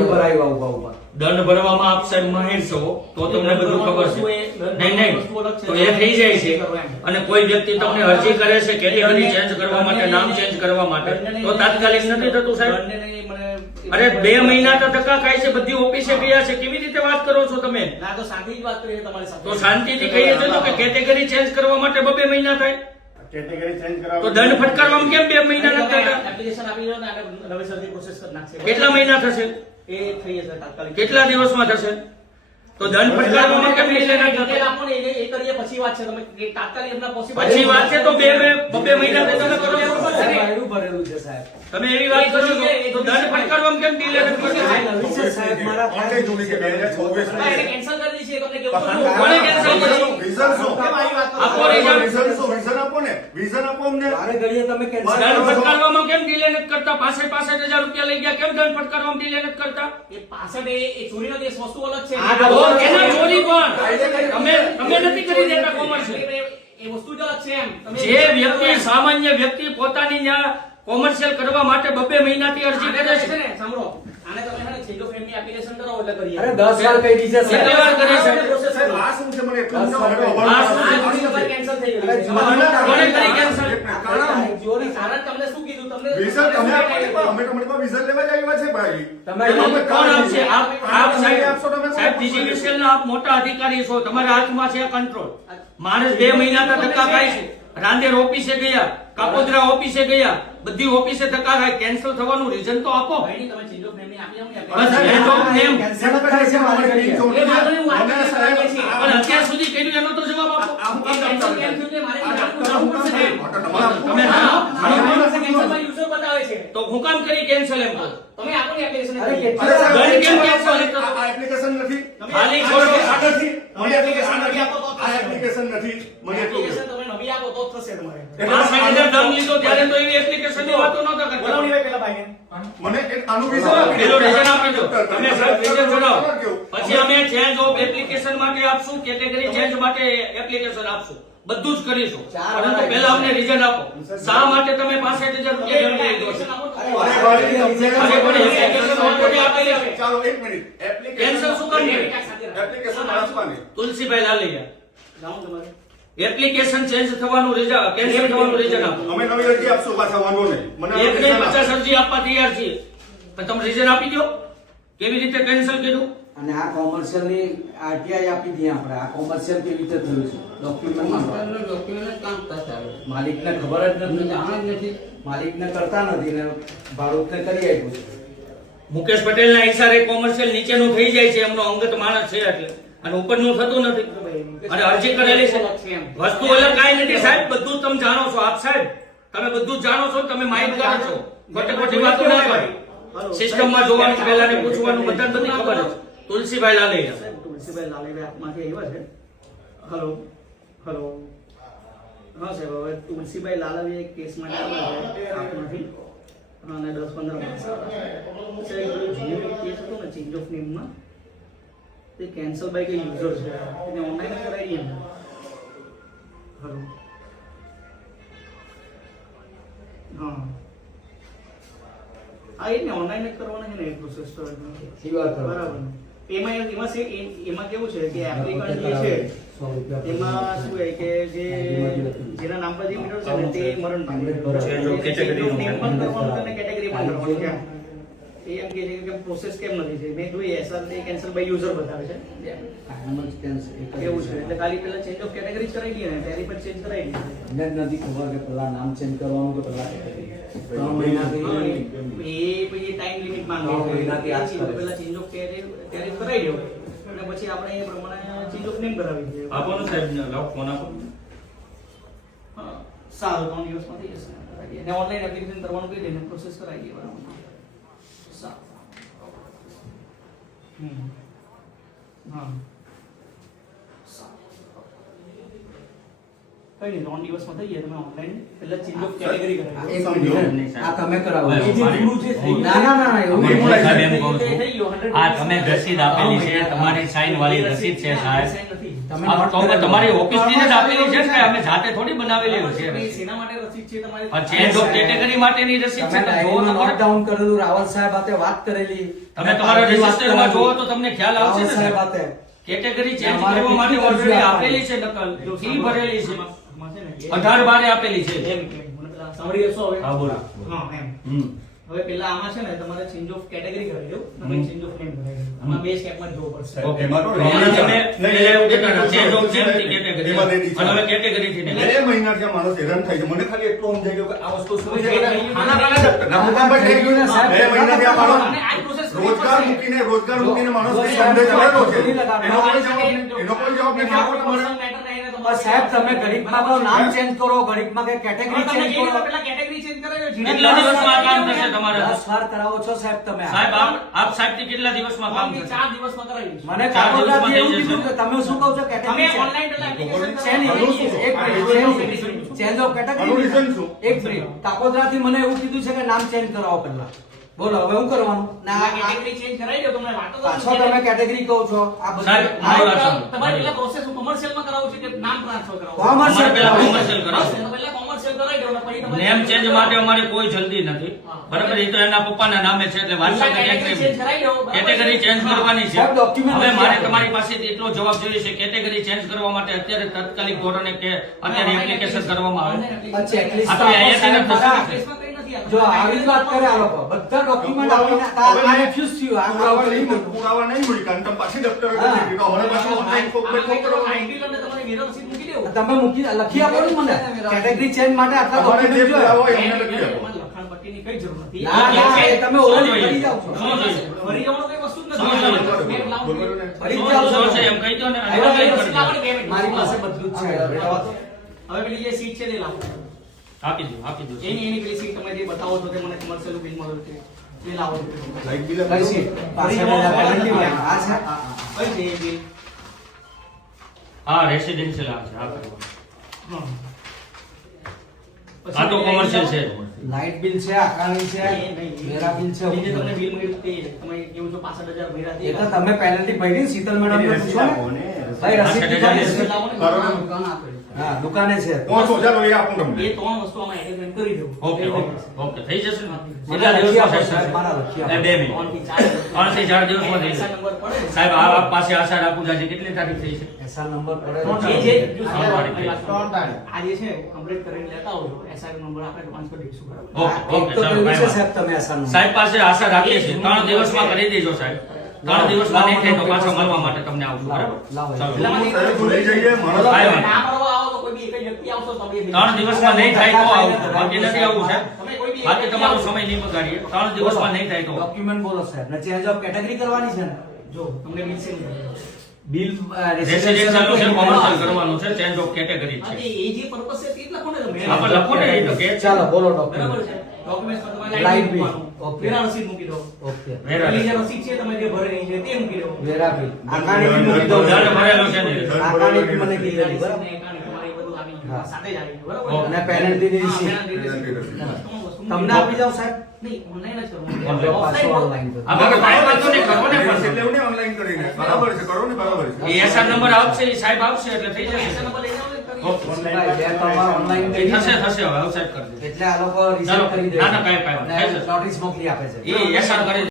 નથી ભરાયું ઊભા ઊભા. દંડ ભરવામાં આપ સાહેબ માહિર છો તો તમને બધું ખબર છે. નહીં નહીં. તો એ થઈ જાય છે. અને કોઈ વ્યક્તિ તમને અરજી કરે છે કેટેગરી ચેન્જ કરવા માટે નામ ચેન્જ કરવા માટે તો તાત્કાલિક નથી થતું સાહેબ? અરે બે મહિના તો ધક્કા ખાય છે બધી ઓફિસે ગયા છે. કેવી રીતે વાત કરો છો તમે? ના તો શાંતિથી જ વાત કરીએ તમારી સાથે. તો શાંતિથી કહીએ છો તો કે કેટેગરી ચેન્જ કરવા માટે બબે મહિના થાય. કેટેગરી ચેન્જ કરાવો તો દંડ ફટકારવામાં કેમ બે મહિના થતા એપ્લિકેશન આપી દો ને આપણે નવેસરથી પ્રોસેસ કરી નાખશે. કેટલા મહિના થશે? એ થઈ જશે કેટલા દિવસમાં થશે તો દંડ ફટકારવામાં કેમ delay નથી થતો? ડિટેલ આપો ને એ કરીએ પછી વાત છે તમે તાત્કાલિક એમના પોસિબલ પછી વાત છે તો બે બે- મહિના તો તમે કરો છો. ભરેલું ભરેલું છે સાહેબ તમે એવી વાત કરો છો તો દંડ ફટકારવામાં કેમ delay નથી? છે સાહેબ મારા ઓનલાઈન જોડી કે 2026 હા, એને કરી દીધી છે, તમને કેવું પણ હતું? કોણે cancel કરી? વિઝન શું કેમ આવી વાત આપો reason. વિઝન શું વિઝન આપો ને વિઝન આપો અમને મારે ઘડીએ તમે કેન્સલ દંડ. ફટકારવામાં કેમ delay નથી કરતા પાસઠ પાસઠ હજાર રૂપિયા લઈ ગયા કેમ દંડ ફટકારવામાં delay નથી કરતા એ પાછળ એ- એ ચોરી નથી, એ વસ્તુ અલગ છે. એના ચોરી કોણ તમે તમે નથી કરી દેતા કોમર્શિયલ એ- વસ્તુ જ અલગ છે એમ. જે વ્યક્તિ સામાન્ય વ્યક્તિ પોતાની ત્યાં કોમર્શિયલ કરવા માટે બબે મહિનાથી અરજી કરે છે ને, સાંભળો. આને તમે છે ને છેલ્લો of એપ્લિકેશન કરો એટલે કરીએ. અરે 10 વાર કહી દીધી છે કેટલી વાર સાહેબ. કરી છે? સાહેબ આ શું છે મને એકદમ સમજાવો. આ cancel થઈ ગયું અરે જમાના. કોણે કરી cancel? કારણ જુઓ ને, કારણ તમને શું વિઝન તમે અમે તમારી પાસે વિઝન લેવા જ આવ્યા છે ભાઈ તમે તમે કોણ આપશે આપ આપ સાહેબ તમે? DGVCL ના આપ મોટા અધિકારી છો તમારા હાથમાં છે કંટ્રોલ માણસ બે મહિના ધક્કા ખાય છે રાંદેર ઓફિસે ગયા કાપોદ્રા ઓફિસે ગયા બધી ઓફિસે ધક્કા ખાય કેન્સલ થવાનું રીઝન તો આપો તમે અત્યાર સુધી કર્યું એનો તો જવાબ આપો આ હું તો હું કામ કરી કેન્સલ એમ તમે આપો ને application અરે. કેટલી કેમ કેન્સલ આ- નથી? આ application નથી. ખાલી ખોટું આ નથી. મને application નથી. આપો તો આ એપ્લિકેશન નથી. મને application તમે નવી આપો તો થશે તમારે. આ મેનેજર દમ લીધો ત્યારે તો એવી એપ્લિકેશનની વાતો બોલાવણી કરતા. હોય પેલા ભાઈને. મને એક આનું vision આપી દો. રીઝન આપી દો. તમે સાહેબ રીઝન જણાવો. પછી અમે ચેન્જ ઓફ એપ્લિકેશન માટે આપશું. કેટેગરી ચેન્જ માટે એપ્લિકેશન આપશું. બધું જ કરીશું. પરંતુ પહેલા અમને રીઝન આપો. શા માટે તમે 65000 રૂપિયા દંડ લીધો છે? application આપો તો- અરે અરે ભાઈ, અરે પણ application already આપેલી છે. ચાલો એક મિનિટ. Cancel શું કરી? Application Tulsibhai Laliya application change થવાનું રીઝન કેન્સલ થવાનું રીઝન આપો. અમે નવી અરજી આપશું પાછા વાંધો નહીં. એક નહીં પચાસ અરજી આપવા તૈયાર છીએ. પણ તમે રીઝન આપી દો કેવી રીતે કેન્સલ કર્યું? અને આ કોમર્શિયલની આરટીઆઈ આપી દઈએ આપણે. આ કોમર્શિયલ કેવી રીતે થયું છે? ડોક્યુમેન્ટ માલિકને ખબર જ નથી. જાણ જ નથી. માલિકને કરતા નથી ને ભાડુતને કરી આપ્યું છે. મુકેશ પટેલના હિસારે કોમર્શિયલ નીચેનું થઈ જાય છે. એમનો અંગત માણસ છે એટલે. અને ઉપરનું થતું નથી. અને અરજી કરેલી છે. વસ્તુ અલગ કાંઈ નથી. સાહેબ બધું તમે જાણો છો. આપ સાહેબ તમે બધું જ જાણો છો તમે માહિતગાર છો. ખોટી ખોટી વાતો ના કરો. સિસ્ટમમાં જોવાનું પહેલા ને પૂછવાનું બધા બધી ખબર છે. તુલસીભાઈ લાલૈયા સાહેબ, તુલસીભાઈ લાલી આપમાંથી આવ્યા છે. Hello hello. હા સાહેબ હવે તુલસીભાઈ લાલવી એક કેસ માટે આવ્યા છે આપમાંથી અને દસ પંદર માણસ કેસ હતો ને ચેન્જ ઓફ નેમમાં તે કેન્સલ બાય કે યુઝર છે. એને ઓનલાઈન કરાવી એમ હલો. હા. હા એને ને ઓનલાઈન જ કરવાના છે ને એ પ્રોસેસ બરાબર. એમાં એમાં છે એ- એમાં કેવું છે કે એપ્લિકન્ટ જે છે એમાં શું હોય કે જે જેના નામ પર જે મીટર છે ને તે મરણ પામે. છે કેટેગરી પણ કરવાનું અને category પણ કરવાનું છે. એ એમ કે છે કે પ્રોસેસ કેમ નથી છે મેં જોઈ એસઆર તે કેન્સલ બાય યુઝર બતાવે છે. એવું છે એટલે ખાલી પેલા ચેન્જ ઓફ કેટેગરી કરાવી ગઈ ને ત્યારે પછી ચેન્જ કરાઈ ગઈ અમને જ નથી ખબર કે પેલા નામ ચેન્જ કરવાનું કે પેલા ત્રણ મહિનાથી એ પછી ટાઈમ લિમિટમાં ત્રણ મહિનાથી આજ છે. પેલા ચેન્જ ઓફ કેટેગરી કરાઈ દો. અને પછી આપણે એ પ્રમાણે ચેન્જ ઓફ નેમ કરાવી દઈએ આપો ને સાહેબ લાવો ફોન આપો. હા, સારું ત્રણ દિવસમાં થઈ જશે. અને ઓનલાઈન એપ્લિકેશન કરવાનું કહી દઈને પ્રોસેસ કરાવી દઈએ બરાબર સારું હમ. હા. કઈ નહીં ત્રણ દિવસમાં થઈ જાય તમે ઓનલાઈન પેલા ચેન્જ ઓફ કેટેગરી કરાવી આ તમે કરાવો. એ જે મારી- જૂનું છે થઈ ગયું. ના ના ના એવું નહીં. સાહેબ એમ કહું થઈ ગયું, છું. 100% આ તમે રસીદ આપેલી છે તમારી સાઈન વાળી રસીદ છે સાહેબ. તમારી ઓફિસની જ આપેલી છે ને અમે જાતે થોડી બનાવેલી છે એ માટે રસીદ છે તમારી ચેન્જ ઓફ કેટેગરી માટેની રસીદ છે તમે તો જોવો તો ડાયરીમાં ખરા. નોટ ડાઉન કરેલું રાવલ સાહેબ હાથે વાત કરેલી તમે તમારા પાર્ટી વાત રજિસ્ટરમાં કરેલી. જોવો તો તમને ખ્યાલ આવશે ને સાહેબ. કેટેગરી ચેન્જ કરવા માટે ઓલરેડી આપેલી છે નકલ ફી ભરેલી છે આમાં છે ને એ- અઢાર બારે આપેલી છે એમ કે મને પેલા સાંભળી લેશો હવે હા, બોલો. હા એમ હમ. હવે પેલા આમાં છે ને તમારે ચેન્જ ઓફ કેટેગરી કરી દઉં. તમારે ચેન્જ ઓફ નેમ કરાવી દઉં આમાં બે સ્ટેપમાં જવું પડશે. ઓકે. મારો તો છે. નહીં, of થી નહીં, category. એમાં નહીં, અને હવે category થી બે મહિના થી માણસ હેરાન થાય છે. મને ખાલી એટલો સમજાઈ ગયો કે આ વસ્તુ શું છે? ખાના ખાના પર થઈ ગયું ને સાહેબ બે આ માણસ અને આ પ્રોસેસ રોજગાર મૂકીને રોજગાર મૂકીને માણસ ચલાવતો છે. એનો કોઈ જવાબ નહીં એનો કોઈ જવાબ નથી આપો તમારે. પણ સાહેબ તમે ગરીબમાં તો નામ ચેન્જ કરો ગરીબમાં કે કેટેગરી ચેન્જ કરો. પેલા કેટેગરી ચેન્જ કરાવી કેટલા દિવસમાં કામ થશે તમારે? દસ વાર કરાવો છો સાહેબ તમે. સાહેબ આપ આપ સાહેબથી કેટલા દિવસમાં કામ થશે? ચાર દિવસમાં કરાવી મને ચાર કાકોદ્રાથી દિવસમાં એવું કીધું કે તમે શું કહો છો? તમે ઓનલાઈન પેલા application છે ને એક મિનિટ ચેન્જ ઓફ કેટેગરી એક મિનિટ કાકોદ્રાથી મને એવું કીધું છે કે નામ ચેન્જ કરાવો પહેલા. બોલો હવે હું કરવાનું? ના કેટેગરી ચેન્જ કરાવી દો, તમને વાતો તો પાછો તમે કેટેગરી કહો છો આ બધું. તમારે પહેલા પ્રોસેસ commercial માં કરાવું છે કે નામ ટ્રાન્સફર કરાવું? કોમર્શિયલ પહેલા કોમર્શિયલ કરાવો. પહેલા કોમર્શિયલ કરાવી દો ને પછી તમારે- નેમ ચેન્જ માટે અમારે કોઈ જલ્દી નથી. બરાબર એ તો એના પપ્પાના નામે છે એટલે દો, કેટેગરી ચેન્જ કરવાની છે. હવે મારે તમારી પાસેથી એટલો જવાબ જોઈએ છે કેટેગરી ચેન્જ કરવા માટે અત્યારે તાત્કાલિક ધોરણે કે અત્યારે એપ્લિકેશન કરવામાં આવે. અચ્છા checklist આ તો જો આવી વાત કરે આ લોકો. બધા ડોક્યુમેન્ટ આપીને આ આ refuse થયું. આ પુરાવા નહીં નહીં પુરાવા નહીં મળી કારણ તમે પાછી ડોક્ટર હા. જતી રહી. તો અમારે પાછું ફોર્મ આમાં ફોર્મ કરો, આઈડી લઈને તમારે mirror receipt મૂકી દેવો. તમે મૂકી લખી આપો ને મને. કેટેગરી ચેન્જ માટે આટલા ડોક્યુમેન્ટ પુરાવા જોઈએ. હોય એમને લખી આપો. તમારે લખાણ પટ્ટીની કઈ જરૂર નથી. ના ના તમે ઓલરેડી કરી જાવ છો? ફરી જવાનું કઈ વસ્તુ? નથી. ફરી જાવ છો એમ કહી દો ને. હવે. મારી પાસે બધું જ છે. હવે પેલી જે સીટ છે તે લાવો. આપી દો આપી દો. એની એની પેલી તમે જે બતાવો છો તે મને કમર્શિયલ બિલ મળો છે તે લાવો લાઈક બિલ પેલા પેનલ્ટી આ છે કઈ છે એ બિલ. હા રેસિડેન્શિયલ આ છે આ કરો આ તો કોમર્શિયલ છે. લાઇટ બિલ છે આકાની છે વેરા બિલ છે બીજે તમને બિલ મળ્યું તે તમે કેવું છો 65000 ભર્યા તે એ તો તમે પેનલ્ટી ભરી શીતલ મેડમ ને પૂછો ને. ભાઈ રસીદ રસીદ છે. લાવો ને. હા દુકાને છે. 5000 રૂપિયા આપું તમને. એ ત્રણ વસ્તુ અમે એગ્રીમેન્ટ કરી દઉં ઓકે ઓકે. થઈ જશે ને? કેટલા દિવસમાં સાહેબ, મારા લખ્યા બે મિનિટ. ત્રણથી ચાર ત્રણથી ચાર દિવસમાં થઈ જશે. નંબર પડે સાહેબ આ આપ પાસે આશા રાખું છું આજે કેટલી તારીખ થઈ છે? એસઆર નંબર પડે જે જે જો ત્રણ તારીખ. ત્રણ તારીખ. આ જે છે કમ્પ્લીટ કરીને લેતા આવજો. એસઆર નંબર આપણે ટ્રાન્સફર દઈશું બરાબર ઓકે ઓકે તો સાહેબ તમે એસઆર નંબર. સાહેબ પાસે આશા રાખીએ છીએ. ત્રણ દિવસમાં કરી દેજો સાહેબ. ત્રણ દિવસમાં નહીં થાય તો પાછો મળવા માટે તમને આવશું બરાબર? ચાલો. લઈ જઈએ માણસ ત્રણ દિવસમાં નહીં થાય તો આવું. બાકી નથી આવું સાહેબ. બાકી તમારો સમય નહીં બગાડીએ. ત્રણ દિવસમાં નહીં થાય તો. ડોક્યુમેન્ટ બોલો સાહેબ. ને ચેન્જ ઓફ કેટેગરી કરવાની છે ને જો તમને બિલ બિલ રેસિડેન્શિયલ છે કોમર્શિયલ કરવાનું છે ચેન્જ ઓફ કેટેગરી છે. એ જે purpose છે તે લખો ને તમે. આપણે લખો ને એ તો કે ચાલો બોલો બરાબર છે. ડોક્યુમેન્ટ તમારે લાઈટ બિલ ઓકે વેરા રસીદ મૂકી દો. ઓકે વેરા પેલી રસીદ છે તમે જે ભરેલી છે તે મૂકી દો. વેરા બિલ આકાની મૂકી દો. ભરેલો છે ને. આકાની મને કીધેલી બરાબર? સાથે જ આવી ગયું, બરાબર? અને તમને આપી જાવ સાહેબ? નહીં, online જ ઓનલાઈન કરો. આપણે ને. એટલે એવું નહીં કરીને. બરાબર છે કરો ને બરાબર છે. એ નંબર આવશે સાહેબ આવશે એટલે થઈ નંબર લઈ ઓનલાઈન આ લોકો ચાલો. કરી દે. નોટિસ મોકલી આપે છે. એ એસઆર કરી